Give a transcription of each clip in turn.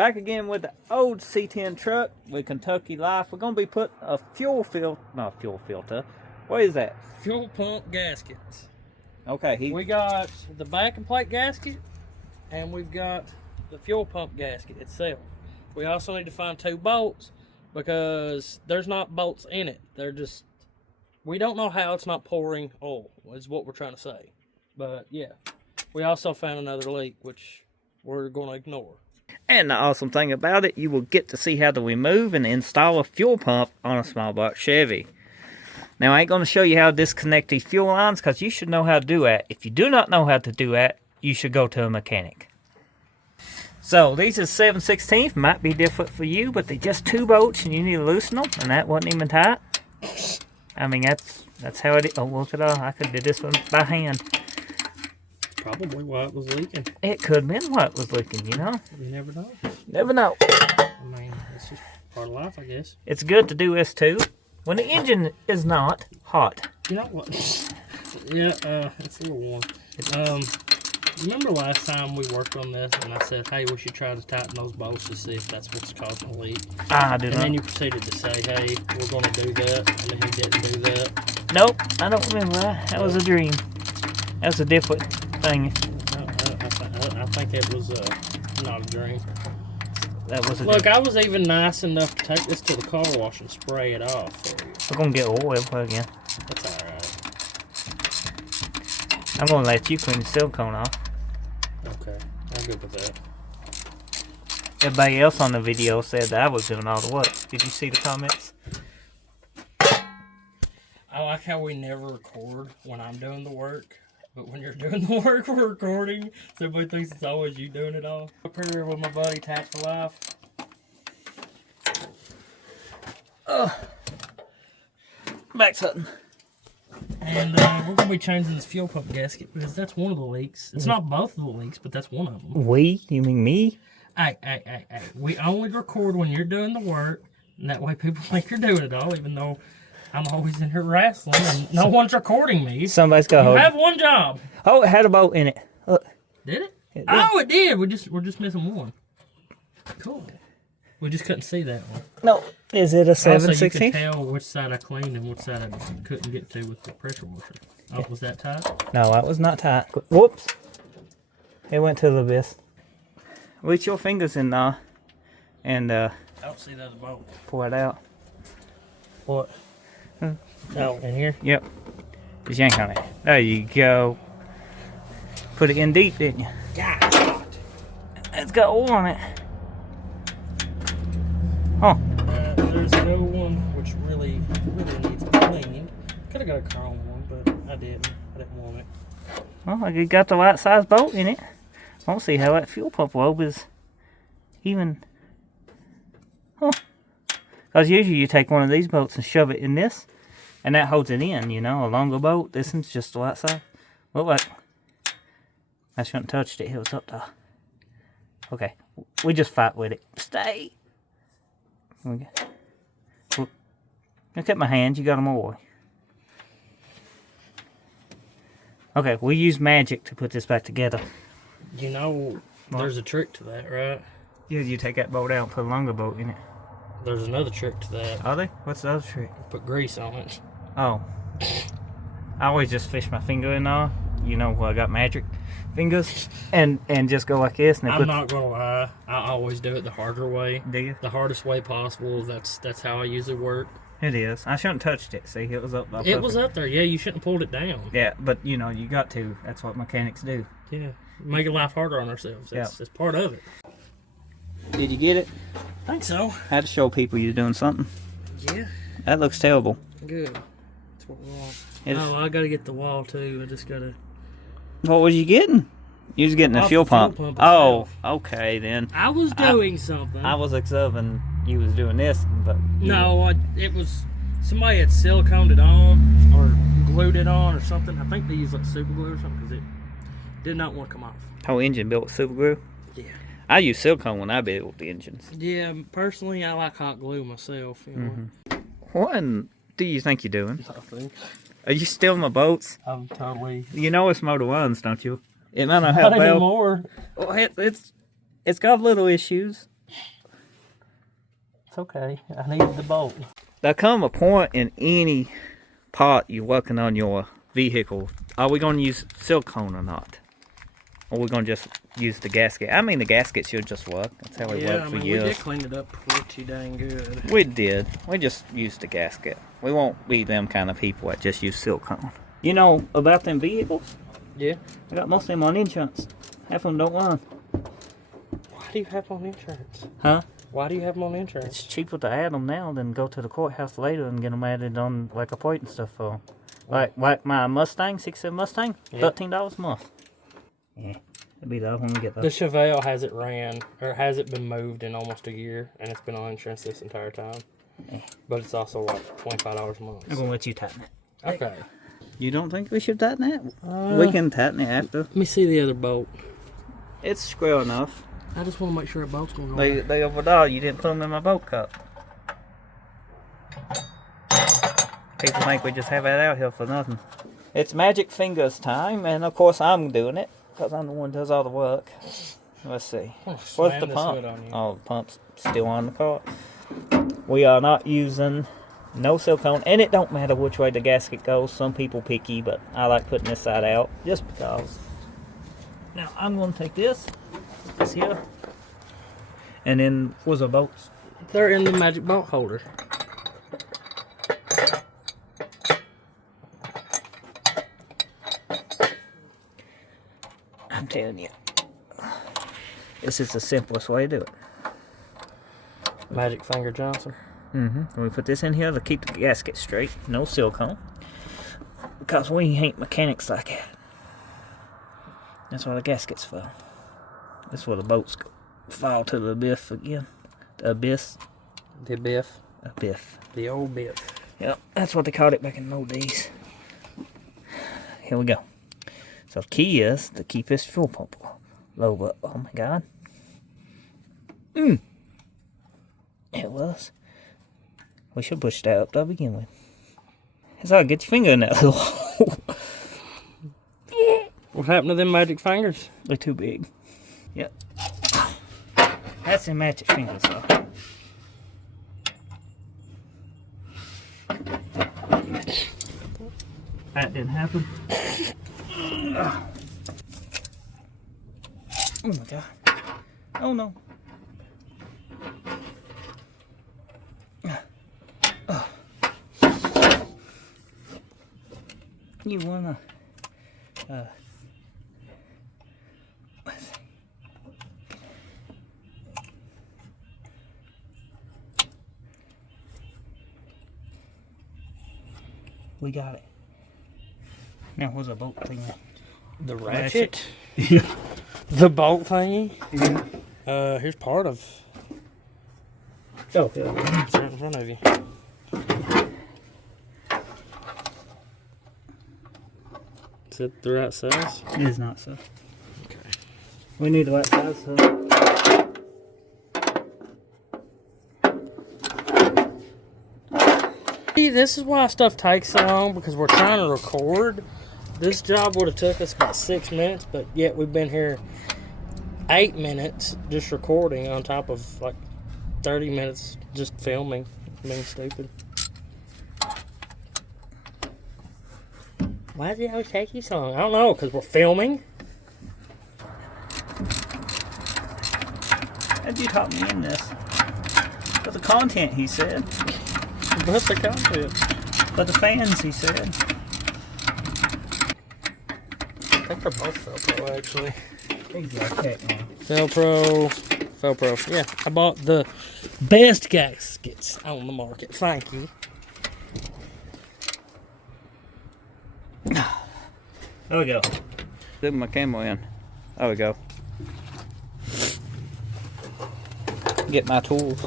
Back again with the old C10 truck with Kentucky Life. We're going to be putting a fuel filter. What is that? Fuel pump gaskets. Okay. We got the backing plate gasket, and we've got the fuel pump gasket itself. We also need to find 2 bolts because there's not bolts in it. They're just, we don't know how it's not pouring oil, is what we're trying to say. But yeah, we also found another leak, which we're going to ignore. And the awesome thing about it, you will get to see how to remove and install a fuel pump on a small block Chevy. Now, I ain't going to show you how to disconnect these fuel lines because you should know how to do that. If you do not know how to do that, you should go to a mechanic. So, these are 7/16. Might be different for you, but they're just 2 bolts and you need to loosen them, and that wasn't even tight. I mean, that's how it is. Oh, look at all. I could do this one by hand. Probably why it was leaking. It could have been why it was leaking, you know? You never know. Never know. I mean, it's just part of life, I guess. It's good to do this too when the engine is not hot. You know what? Yeah, it's a little warm. Remember last time we worked on this and I said, hey, we should try to tighten those bolts to see if that's what's causing the leak. I do and not. then you proceeded to say, hey, we're going to do that, and then you didn't do that. Nope, I don't remember that. That was a dream. That was a different thing. I think it was not a dream. That was a Look, dream. I was even nice enough to take this to the car wash and spray it off for you. We're going to get oil again. That's alright. I'm going to let you clean the silicone off. Okay, I'm good with that. Everybody else on the video said that I was doing all the work. Did you see the comments? I like how we never record when I'm doing the work, but when you're doing the work, we're recording. So everybody thinks it's always you doing it all. Up here with my buddy TattsForLife. Back something. And we're going to be changing this fuel pump gasket because that's one of the leaks. It's not both of the leaks, but that's one of them. We? You mean me? Hey. We only record when you're doing the work, and that way people think you're doing it all, even though I'm always in here wrestling and no one's recording me. Somebody's got hold. You have one job. Oh, it had a bolt in it. Look. Did it? It did. Oh, it did. We're just missing one. Cool. We just couldn't see that one. No. Is it a Also, you 7/16? could tell which side I cleaned and which side I couldn't get to with the pressure washer. Oh, was that tight? No, that was not tight. Whoops. It went to the abyss. Reach your fingers in there and I don't see that bolt. pull it out. What? Oh, in here? Yep. Just yank on it. There you go. Put it in deep, didn't you? God. It's got oil on it. Oh. There's no one which really needs cleaned. Could have got a chrome one, but I didn't. I didn't want it. Well, it got the right size bolt in it. I don't see how that fuel pump lobe is even. Huh. Because usually you take one of these bolts and shove it in this, and that holds it in, you know, a longer bolt. This one's just the right side. Look like I shouldn't have touched it. It was up there. Okay, we just fight with it. Stay. Look at my hands. You got them all. Okay, we use magic to put this back together. You know, there's a trick to that, right? Yeah, you take that bolt out and put a longer bolt in it. There's another trick to that. Are they? What's the other trick? Put grease on it. Oh. I always just fish my finger in there. You know, where I got magic fingers. And just go like this. And I'm not going to lie. I always do it the harder way. Do you? The hardest way possible. That's how I usually work. It is. I shouldn't have touched it. See, it was up there. It was up there. Yeah, you shouldn't have pulled it down. Yeah, but, you know, you got to. That's what mechanics do. Yeah. Make life harder on ourselves. That's part of it. Did you get it? I think so. I had to show people you're doing something. Yeah. That looks terrible. Good. That's what we want. It's, I got to get the wall, too. I just got to... What was you getting? You was getting a fuel pump. Oh, okay, then. I was doing something. I was observing you was doing this, but... No, it was... Somebody had siliconed it on, or glued it on, or something. I think they used like super glue or something, because it did not want to come off. Whole engine built with super glue? Yeah. I use silicone when I build the engines. Yeah, personally, I like hot glue myself. You know? What do you think you're doing? Nothing. Are you stealing my boats? I'm totally... You know it's Motor One's, don't you? It might not have Not valve. anymore. Well, it's got little issues. okay. I needed the bolt. There come a point in any part you're working on your vehicle. Are we going to use silicone or not? Or are we going to just use the gasket? I mean, the gasket should just work. That's how it worked for years. We did clean it up pretty dang good. We did. We just used the gasket. We won't be them kind of people that just use silicone. You know about them vehicles? Yeah. I got most of them on insurance. Half of them don't run. Why do you have them on insurance? Huh? Why do you have them on insurance? It's cheaper to add them now than go to the courthouse later and get them added on like a plate and stuff for. Like my Mustang, 67 Mustang, $13 a month. Yeah, it'd be the other one we get The Chevelle hasn't ran, or hasn't been moved in almost a year, and it's been on insurance this entire time. Yeah. But it's also like $25 a month. I'm gonna let you tighten it. Okay. You don't think we should tighten it? We can tighten it after. Let me see the other bolt. It's square enough. I just want to make sure the bolt's going on. They overall, you didn't put them in my bolt cup. People think we just have that out here for nothing. It's Magic Fingers time, and of course I'm doing it, because I'm the one who does all the work. Let's see. What's the pump? Oh, the pump's still on the car. We are not using no silicone, and it don't matter which way the gasket goes. Some people picky, but I like putting this side out, just because. Now, I'm going to take this here, and then, where's the bolts? They're in the magic bolt holder. I'm telling you, this is the simplest way to do it. Magic Finger Johnson. We put this in here to keep the gasket straight. No silicone. Because we ain't mechanics like that. That's what the gasket's for. That's where the bolts fall to the abyss again. The abyss. The biff. Abyss. The old biff. Yep, that's what they called it back in the old days. Here we go. So the key is to keep this fuel pump low, but oh my god. It was. We should push that up to begin with. That's all, get your finger in that little hole. What happened to them magic fingers? They're too big. Yep. That's the magic fingers, though. That didn't happen. Oh my god. Oh no. You wanna let's see. We got it. Now where's the bolt thing? The ratchet? Yeah. The bolt thingy? Yeah. Here's part of. Oh, yeah. It's right in front of you. Is it the right size? It is not, so. Okay. We need the right size, so. See, this is why stuff takes so long, because we're trying to record. This job would have took us about 6 minutes, but yet we've been here 8 minutes just recording on top of like 30 minutes just filming, being stupid. Why does it always take you so long? I don't know, because we're filming. How'd you talk me in this? For the content, he said. What's the content? For the fans, he said. I think they're both Velcro, actually. Velcro. Yeah, I bought the best gaskets on the market. Thank you. There we go. Put my camera in. There we go. Get my tools.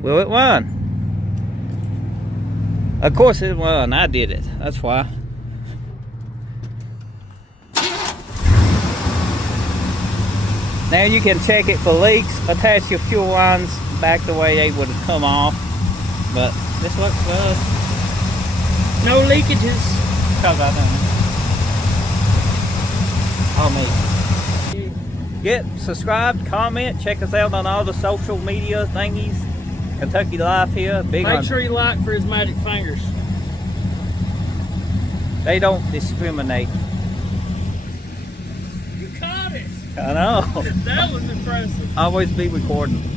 Well, it won. Of course it won. I did it. That's why. Now you can check it for leaks. Attach your fuel lines back the way they would have come off. But this works for us. No leakages. Cause I done it. Oh me. Get subscribed, comment, check us out on all the social media thingies. Kentucky Life here, big Make on. sure you like for his magic fingers. They don't discriminate. You caught it. I know. That was impressive. Always be recording.